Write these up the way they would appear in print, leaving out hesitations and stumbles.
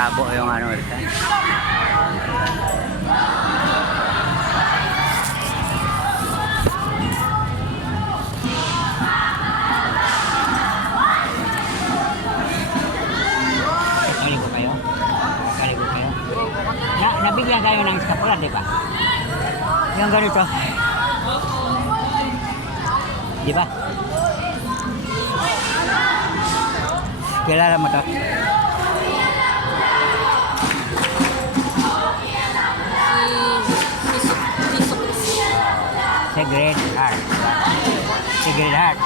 malabo yung ano. Kaligo kayo? Kaligo kayo? Nabigyan kayo ng scapular, di ba? Yung ganito. Di ba? Kilala mo to? Sacred Heart. Sacred Heart.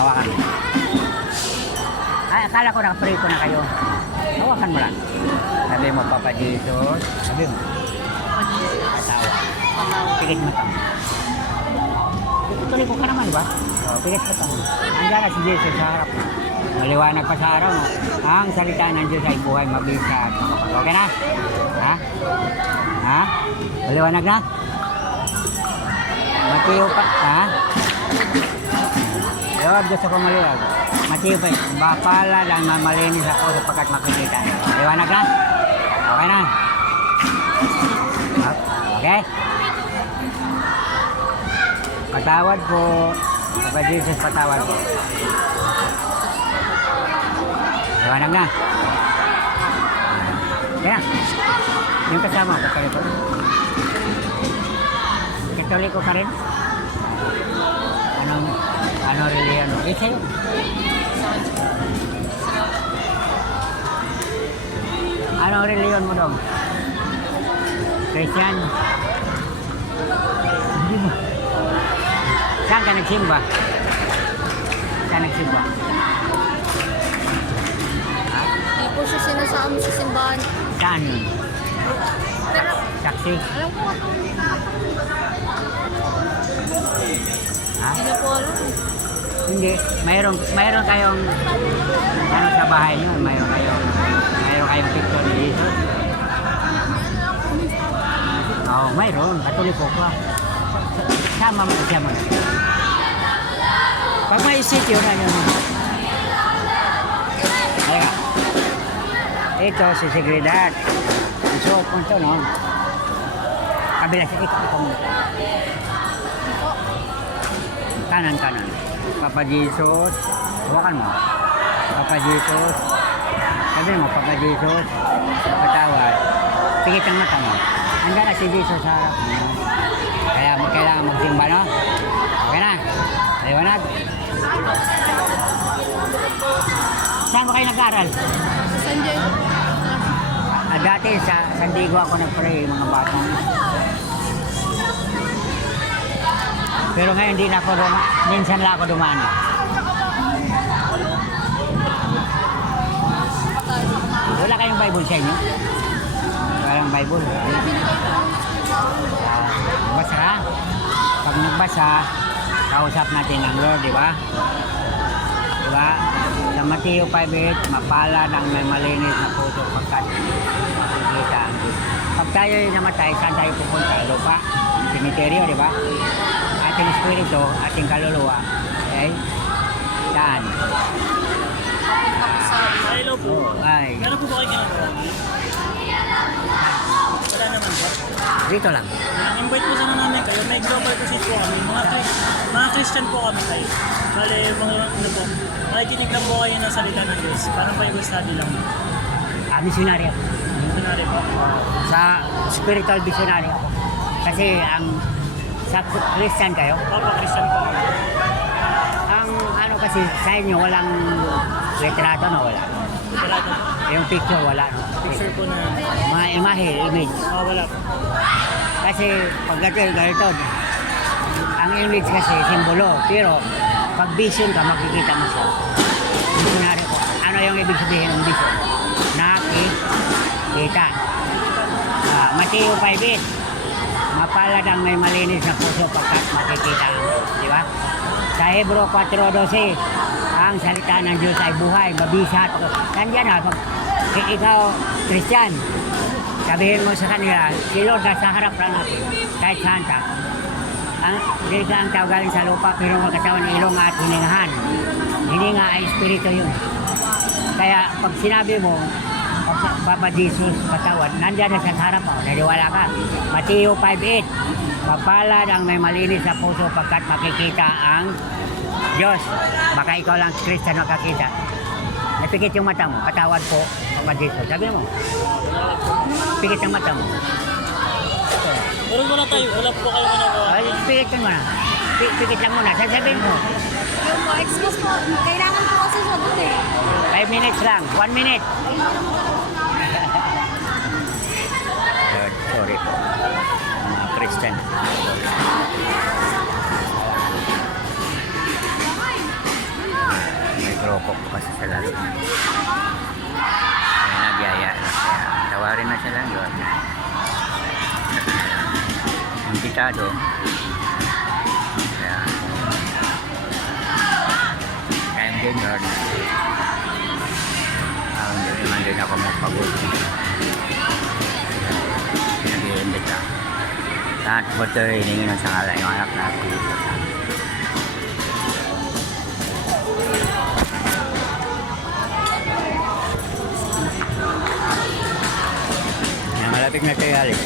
Hawakan mo. Ay, akala ko nakapray ko na kayo. Hawakan mo lang. Sabi mo, Papa Jesus. Sabi mo. Katawa. Pigit mo tamo. Tuloy ko ka naman ba? O, pigit mo tamo. Andiyan na si Jesus sa harap. Maliwanag pa sa araw. Ang salita ng Diyos ay buhay mabisa. Okay na? Ha? Ha? Maliwanag na? Matiyo pa. Ha? Lord, gusto ko maliwanag. Matiyo pa. Bapala lang mamalinis ako sapagkat makikita. Maliwanag na? Okay na? Okay? Patawad po. Papa Jesus, patawad po. Liwanag na. Kaya, yung kasama, katoliko. Katoliko ka rin? Ano reliyon? Eh, sa'yo. Anong reliyon mo dong? Christian? Hindi mo. Saan ka nagsimba? Saan nagsimba? Hindi po siya sinasama sa simbahan. Saan? Pero, Saksi? alam ko, Ha? hindi ko alam. Hindi. Mayroon kayong ano sa bahay niyo? Mayroon kayong picture ni Jesus? Oo, mayroon. Katoliko ka. Sama mo siya mo. Pag may sityo na yun. Halika. Ito si Sigridad. Isuot mo ito, no? Kabila siya. Ikaw mo. Kanan. Papa Jesus. Hawakan mo. Papa Jesus. Sabi mo, Papa Jesus. Patawad. Pigit ang mata mo. Handa na si Jesus sa harap mo. Kaya kailangan magsimba, no? Okay na. Liwanag. Saan ba kayo nag-aaral? Sa San Diego. Dati sa San Diego ako nag-pray, mga batang. Pero ngayon hindi na ako minsan lang ako dumaan. Wala kayong Bible sa inyo? Walang Bible. Basa ka? Pag nagbasa, kausap natin ang Lord, di ba? Diba? Sa Mateo 5:8, mapalad ang may malinis na puso pagkat makikita ang Diyos. Pag tayo namatay, saan tayo pupunta? Lupa? Cemetery, di ba? Ating espiritu, ating kaluluwa. Okay? Saan? Hello po. Ay. Meron po ba kayo ginagawa? Wala naman po. Dito lang. Invite po sana namin kayo. May global kasi po kami. Mga Christian po kami kayo. Bale, mga ano po. Makikinig lang po kayo ng salita ng Diyos. Parang Bible study lang. Missionary ako. Kunwari po. Sa spiritual missionary ako. Kasi sa Christian kayo, Opo, Christian po kami. ang ano kasi sa inyo walang litrato na wala. Sarado po. Yung picture wala. No? Picture po na. Mga image. Wala po. Kasi pag ganito, ang image kasi simbolo. Pero pag vision ka, makikita mo siya. Missionary ko. Ano yung ibig sabihin ng vision? Nakikita. Mateo 5:8. Mapalad ang may malinis na puso pagkat makikita. Di ba? Sa Hebro 4:12, ang salita ng Diyos ay buhay, mabisa. Nandiyan na, pag ikaw, Christian, sabihin mo sa kanila, si Lord nasa harap lang natin, kahit saan ka. Hindi ka ang tao galing sa lupa, pero magkatawan ng ilong at hiningahan. Hininga ay espiritu yun. Kaya pag sinabi mo, Papa Jesus, patawad. Nandiyan na sa harap mo. Naniwala ka. Mateo 5:8. Mapalad ang may malinis sa puso pagkat makikita ang Diyos. Baka ikaw lang Kristiyan makakita. Napikit yung mata mo. Patawad po, Papa Jesus. Sabi mo. Pikit ang mata mo. Meron muna tayo. Wala po kayo ginagawa. Ay, pikit mo na. Pikit lang muna. Sasabihin mo. Yung po, excuse po. Kailangan po kasi sa doon eh. 5 minutes lang. 1 minute. Sorry po. Mga Christian. May grupo po kasi sa lalo. Kaya nagyaya na siya. Tawarin na siya lang doon. Invitado. Kaya Junior. Hindi naman din ako magpagod. Nag-iimbita. Lahat po ito hiningin ng sangalan yung anak natin. Malapit na tayo alis.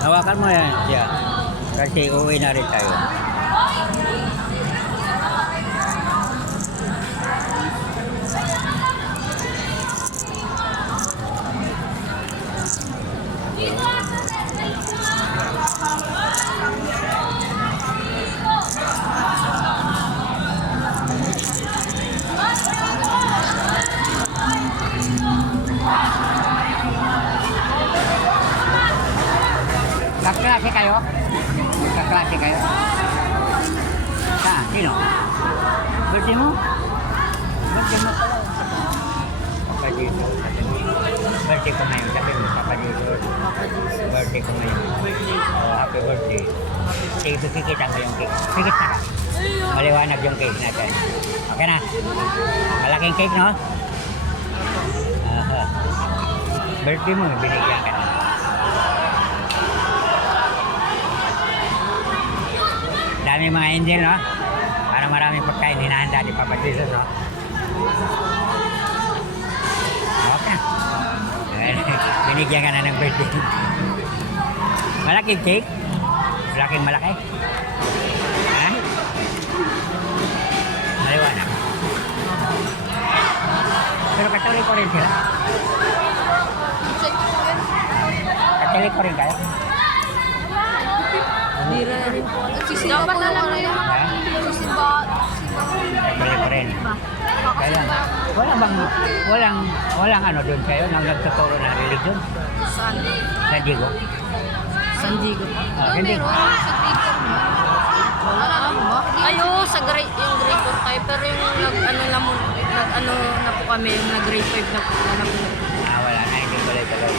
Hawakan mo yan siya. Kasi uwi na rin tayo. Kaklase kayo? Kaklase kayo? Saan? Sino? Birthday mo? Birthday mo pala. Papa Jesus. Birthday ko ngayon. Sabi mo, Papa Jesus. Birthday ko ngayon. Oh, happy birthday. Sige, pikita mo yung cake. Pikit na ka. Maliwanag yung cake natin. Okay na? Malaking cake, no? Birthday mo, binigyan ka na. Dami mga angel, no? Para maraming pagkain hinahanda ni Papa Jesus, no? Okay. Binigyan ka na ng birthday. Malaking cake? Malaking malaki? Ha? Maliwanag. Pero katuloy ko rin sila. Katuloy ko rin kayo? Rin po. Nagsisimba po na lang kayo. Nagsisimba. Katuloy ko rin. Kaya, walang ano doon kayo nang nagtuturo ng religion? Saan? San Diego? San Diego. Hindi. Wala mo ba? Ayo, sa grade, yung grade 4 tayo. Pero yung nag-ano na po kami, yung nag-grade 5 na po. Wala na, hindi tuloy-tuloy.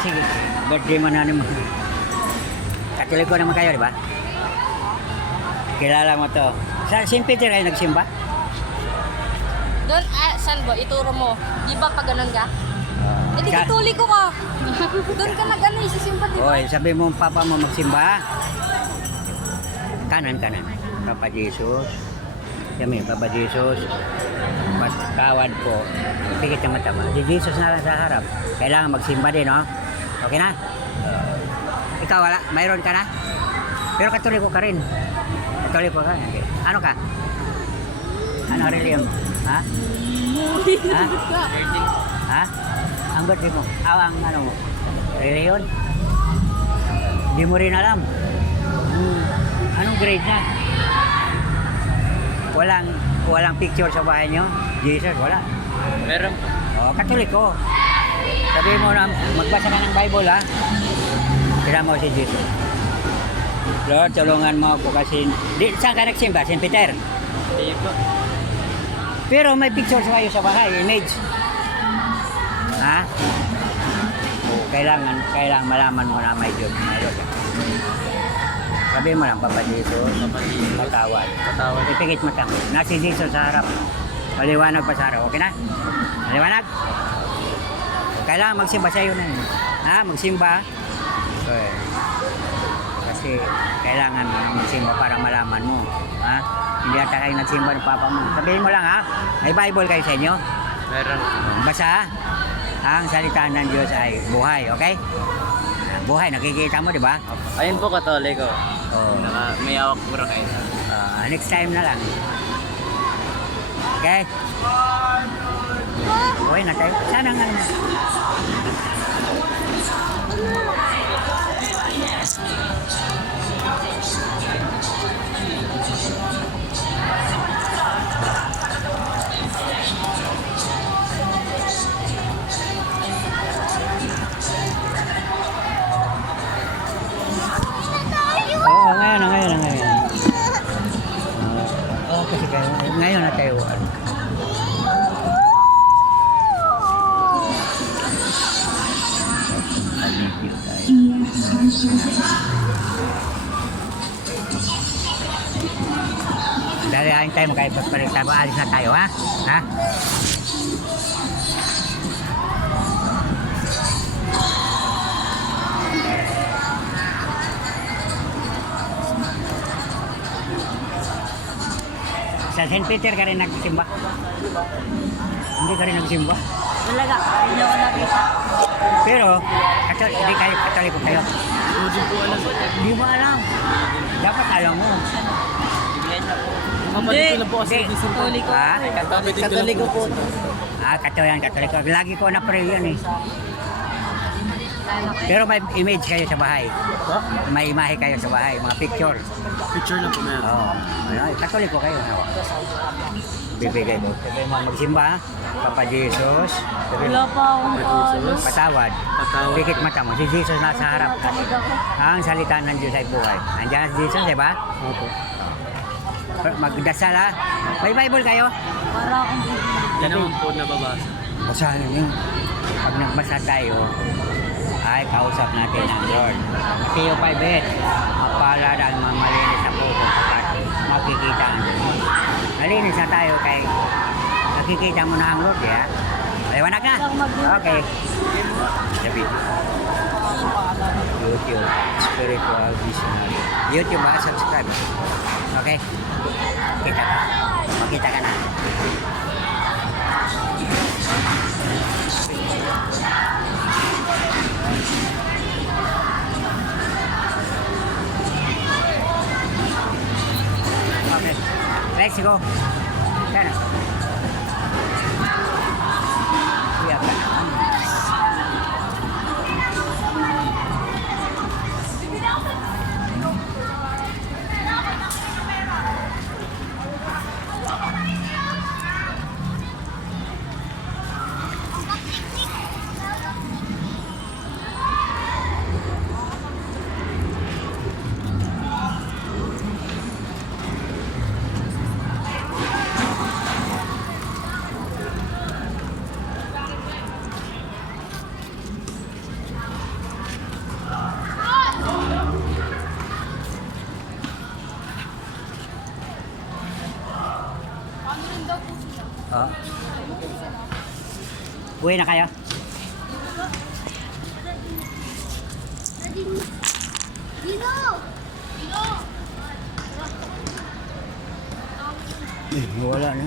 Sige. Birthday mo na naman. Katuloy ko naman kayo, di ba? Kilala mo to. Sa St. Peter kayo nagsimba? Doon, saan ba? Ituro mo. Di ba pag ganun ka? Eh, di Ka- katuli ko ka. Doon ka nag-ano, isisimba, di ba? Oy, sabi mo papa mo magsimba. Kanan. Papa Jesus. Kami, Papa Jesus. Magkawad po. Pigit ang mata mo. Si Jesus na lang sa harap. Kailangan magsimba din, no? Okay na? Ikaw wala? Mayroon ka na? Pero katoliko ka rin. Katoliko ka. Okay. Ano ka? Ano religion? Ha? Ha? Ha? Ang birthday mo? Ang ano mo? Religion? Hindi mo rin alam. Anong grade na? Walang picture sa bahay nyo? Jesus, wala. Meron. O, katoliko. Sabi mo na, magbasa ka ng Bible, ha? Kira mo si Jesus. Lord, tulungan mo ako kasi... Saan ka nagsimba? St. Peter? Hindi po. Pero may pictures kayo sa bahay, image. Ha? O, kailangan malaman mo na may Diyos. May Lord. Sabihin mo lang, Papa Jesus, patawad. Patawad. Ipikit mo lang. Nasi Jesus sa harap. Maliwanag pa sa harap. Okay na? Maliwanag? Kailangan magsimba sa iyo na yun. Ha? Magsimba. Okay. Kasi kailangan magsimba para malaman mo. Ha? Hindi ata kayo nagsimba ng Papa mo. Sabihin mo lang ha. May Bible kayo sa inyo. Meron. Basa. Ang salita ng Diyos ay buhay. Okay? Buhay. Nakikita mo, di ba? Ayun po, Katoliko. Oh. May hawak po kayo. Next time na lang. Okay? Okay na tayo. Sana nga naman. Oo, ngayon. Oo, kasi ngayon na tayo. Dali, aling tayo magkaipapalit tayo. Alis na tayo, ha? Ha? Sa St. Peter ka rin nagsimba? Hindi ka rin nagsimba? Talaga, hindi ako nakita. Pero, hindi kayo katoliko kayo. Hindi po alam. Hindi mo alam. Dapat alam mo. Kapatid ko lang po kasi Hindi. Katoliko. Ha? Katoliko po. Katoliko. Lagi ko na-pray yan eh. Pero may image kayo sa bahay. May imahe kayo sa bahay, mga picture. Picture lang po meron. Oo. Katoliko kayo. Bibigay mo. Sabi mo magsimba, Papa Jesus. Sabi mo, Wala pa akong ano. patawad. Patawad. Pikit mata mo. Si Jesus nasa harap. Panig ako. Ang salita ng Diyos ay buhay. Andiyan si Jesus, di ba? Opo. Magdasal ha. May Bible kayo? Para akong bibili. Yan naman po nababasa. Basahin niyo. Pag nagbasa tayo, ay kausap natin ang Lord. Mateo 5:8. Mapalad ang mga malinis na puso kapag makikita ang Diyos. Malinis na tayo kay nakikita mo na ang Lord, ya? Liwanag na? Okay. David. YouTube. Spiritual Visionary. YouTube ba? Subscribe. Okay? Kita ka. Makita ka na. Okay. Let's go. Sana. Siap ka na. Oh. Uwi na kayo? Wala na.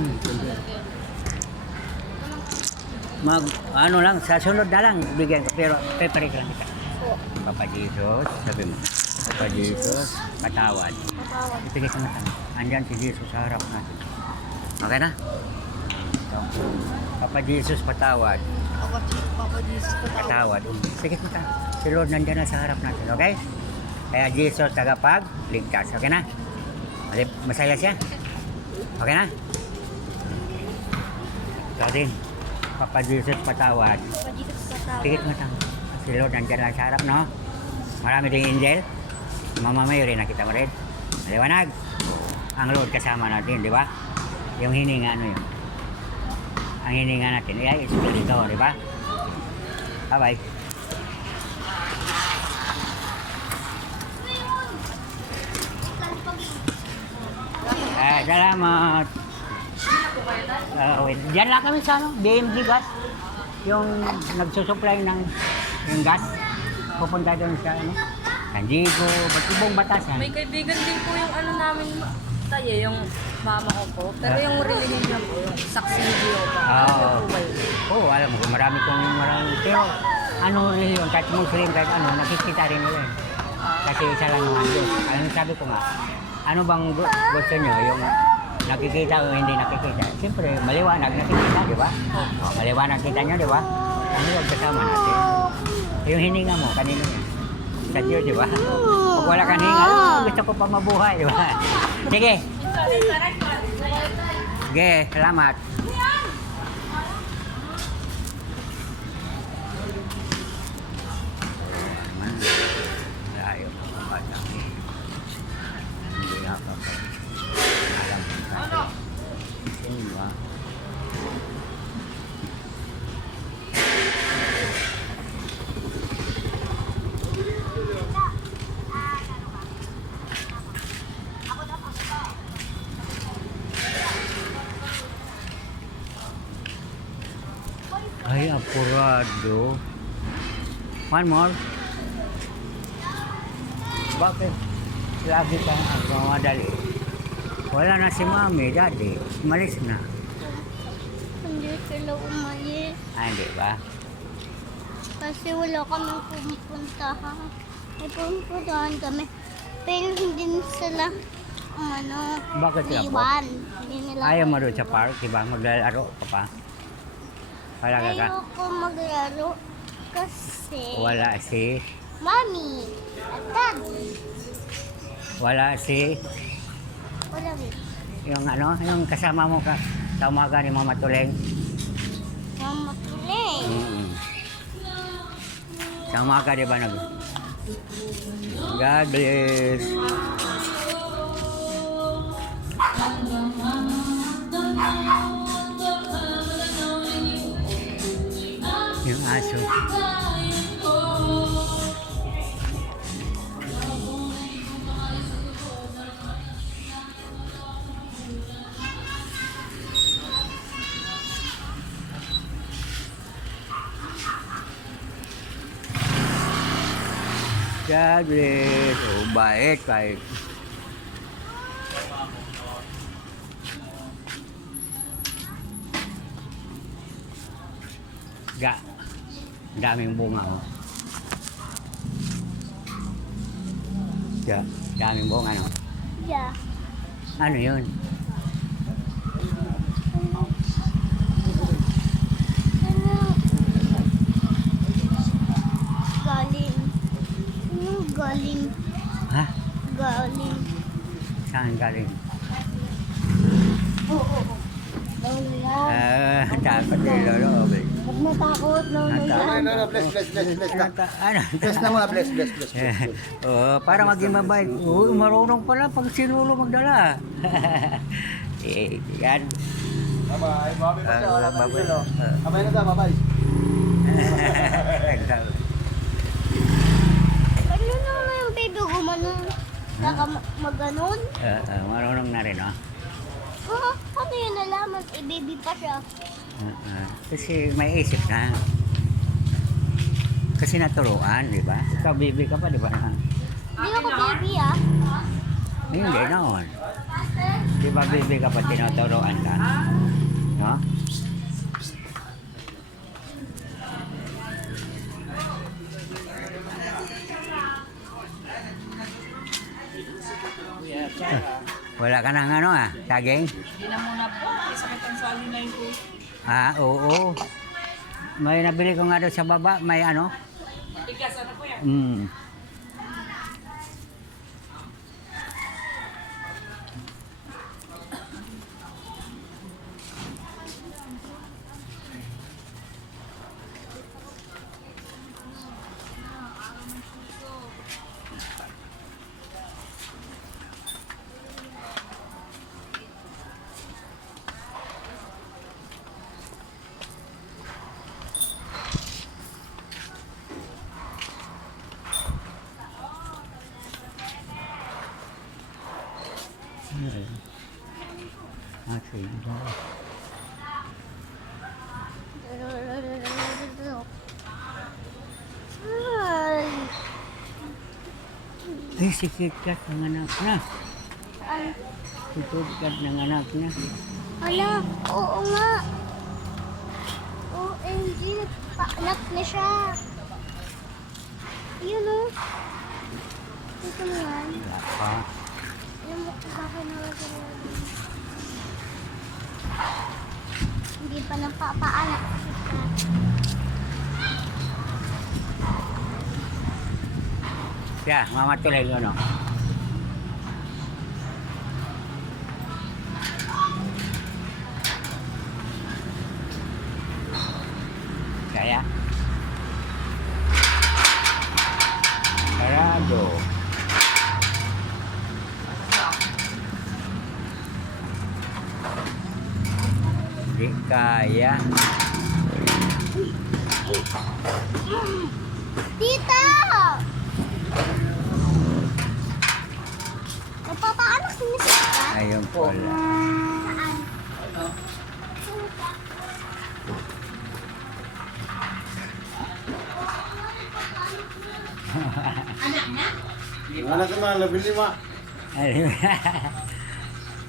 Ano lang, sa sunod na lang bigyan ko, pero prepare lang kita. Papa Jesus, sabi mo. Papa Jesus, patawad. Ipigay ka mata. Andyan si Jesus sa harap natin. Okay na? Papa Jesus, patawad. Papa Jesus, Patawad. Sige mo ka. Si Lord nandiyan na sa harap natin, okay? Kaya Jesus tagapagligtas, okay na? Masaya siya? Okay na? Ikaw din. Papa Jesus, patawad. Papa Jesus, patawad. Sige mo ka. Si Lord nandiyan na sa harap, no? Marami ding angel. Mama Mary, nakita mo rin. Maliwanag. Ang Lord kasama natin, di ba? Yung hininga, ano yun? Ang hininga natin, ay, espiritu, di ba? Bye-bye. Salamat. Wait. Diyan lang kami sa ano, BMG gas. Yung nagsusupply ng yung gas. Pupunta doon sa ano, Sandigo, Batibong Batasan. May kaibigan din po yung ano namin tayo, yung mama ko po. Pero yung religion niya po, yung saksi ni Jehovah. Oo. Ano po ba yun? Oo, alam mo, marami. Pero ano rin yun, kahit Muslim, kahit ano, nakikita rin nila. Kasi isa lang naman Diyos. Alam sabi ko nga, ano bang gusto nyo? Yung nakikita o hindi nakikita? Siyempre, maliwanag nakikita, di ba? Maliwanag kita nyo, di ba? Ano yung kasama natin? Yung hininga mo, kanino yan? Sa Diyos, di ba? Pag wala kang hininga, gusto ko pa mabuhay, di ba? Sige. Sige, salamat. Layo ng bata. Hindi ako alam kasi. Diba? Ay, apurado. One more. Bakit? Lagi kang magmamadali. Wala na si Mami, Daddy. Malis na. Hindi sila umalis. Hindi ba? Kasi wala kaming pupuntahan. May pupuntahan kami. Pero hindi sila, Bakit sila po? iwan. Hindi nila Ayaw mo doon sa park, diba? Maglalaro ka pa. Wala ka ka. Ayoko maglaro kasi Wala si... Mami at Daddy. Wala si... Wala rin. Yung ano, yung kasama mo ka sa umaga ni Mama Tuleng. Mama Tuleng. Sa umaga, di ba nag... God bless. Yung aso. God bless. Oh, baik, baik. Ga. Daming bunga oh. Ga, daming bunga no. Yeah. Ano 'yun? Galing. Galing. Ha? Galing. Saan galing? Wala. Takot din lolo. Huwag natakot. No, bless. Ano? Bless na mga, bless. Oh, para maging mabait. Oh, marunong pala pag si Lolo magdala. Yan. Bye-bye. Bye-bye. Bye-bye na daw, bye-bye. Ano naman yung baby gumano? Saka maganon? Marunong na rin, oh. Ano yun nalaman? Baby pa siya. Kasi may isip na. Kasi naturuan, di ba? Ikaw, baby ka pa, di ba? Hindi ako baby ah. Hindi naman. Di ba, baby ka pa, tinuturuan ka? No? Wala ka nang ano saging? Hindi na muna po. Sakit ang sali na yun po. Oo. May nabili ko nga doon sa baba, may ano? Tigas, ano po yan? Okay. Ay. Ay, si KitKat ng anak na. Ay. Si KitKat ng anak na. Hala, oo nga. OMG, nagpaanak na siya. Yun o. Ito mo yan. Wala pa. Alam mo kung bakit nawala. Hindi pa napapaanak si Kat. Siya, mamatuloy ko, no? Kaya? Sarado. Di kaya. Tita! Nagpapaanak si Miss Kat? Ayun pala. Saan? Mana teman lebih 5.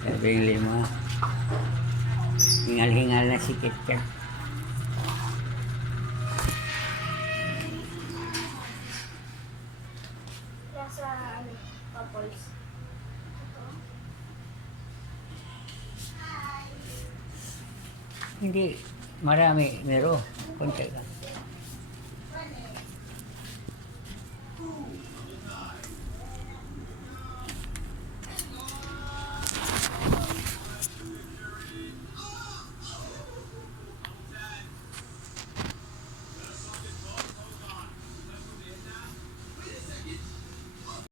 Labing lima. Hingal-hingal na si KitKat. Nasa ano, Papols. Hindi. Marami. Meron. Konti lang.